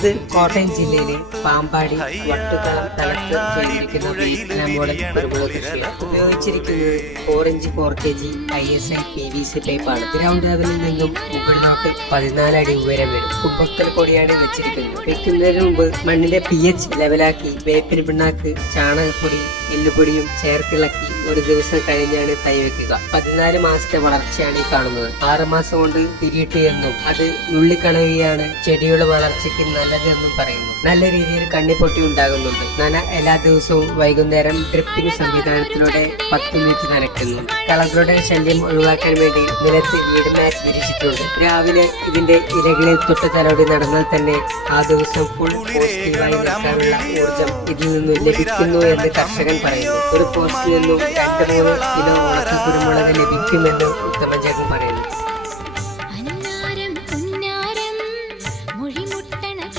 ഇത് കോട്ടയം ജില്ലയിലെ പാമ്പാടി വട്ടുകളം സ്ഥലത്ത് ചെയ്തിരിക്കുന്ന വിയറ്റ്നാം മോഡൽ കുരുമുളക് കൃഷിയാണ്. ഉപയോഗിച്ചിരിക്കുന്നത് 4 kg ISI PVC പൈപ്പാണ്. ഗ്രൗണ്ട് ലെവലിൽ നിന്നും മുകളിലോട്ട് 14 അടി ഉയരം വരും. കുമ്പക്കൽ കൊടിയാണ് വെച്ചിരിക്കുന്നത്. വെക്കുന്നതിന് മുമ്പ് മണ്ണിന്റെ pH ലെവലാക്കി വേപ്പിൻ പിണ്ണാക്ക്, ചാണകപ്പൊടി, എല്ലുപൊടിയും ചേർത്തിളക്കി ഒരു ദിവസം കഴിഞ്ഞാണ് തൈ വെക്കുക. 14 മാസത്തെ വളർച്ചയാണ് ഈ കാണുന്നത്. 6 മാസം കൊണ്ട് തിരിയിട്ട് എന്നും അത് നുള്ളിക്കളയുകയാണ് ചെടിയുടെ വളർച്ചയ്ക്ക് നല്ലതെന്നും പറയുന്നു. നല്ല രീതിയിൽ കണ്ണിപ്പൊട്ടി ഉണ്ടാകുന്നുണ്ട്. നന എല്ലാ ദിവസവും വൈകുന്നേരം ഡ്രിപ്പിംഗ് സംവിധാനത്തിലൂടെ 10 മിനിറ്റ് നനയ്ക്കുന്നു. കളകളുടെ ശല്യം ഒഴിവാക്കാൻ വേണ്ടി നിലത്ത് വീട് മാറ്റ് വിരിച്ചിട്ടുണ്ട്. രാവിലെ ഇതിന്റെ ഇലകളിൽ തൊട്ട് തലോടി നടന്നാൽ തന്നെ ആ ദിവസം ഫുൾ പോസിറ്റീവായി നിൽക്കാനുള്ള ഊർജം ഇതിൽ നിന്നും ലഭിക്കുന്നു എന്ന് കർഷകൻ പറയുന്നു. ഒരു പോസ്റ്റിൽ നിന്നും 2-3 കിലോ ഉണക്ക കുരുമുളക് ലഭിക്കുമെന്ന് ഉത്തമജൻ പറയുന്നു.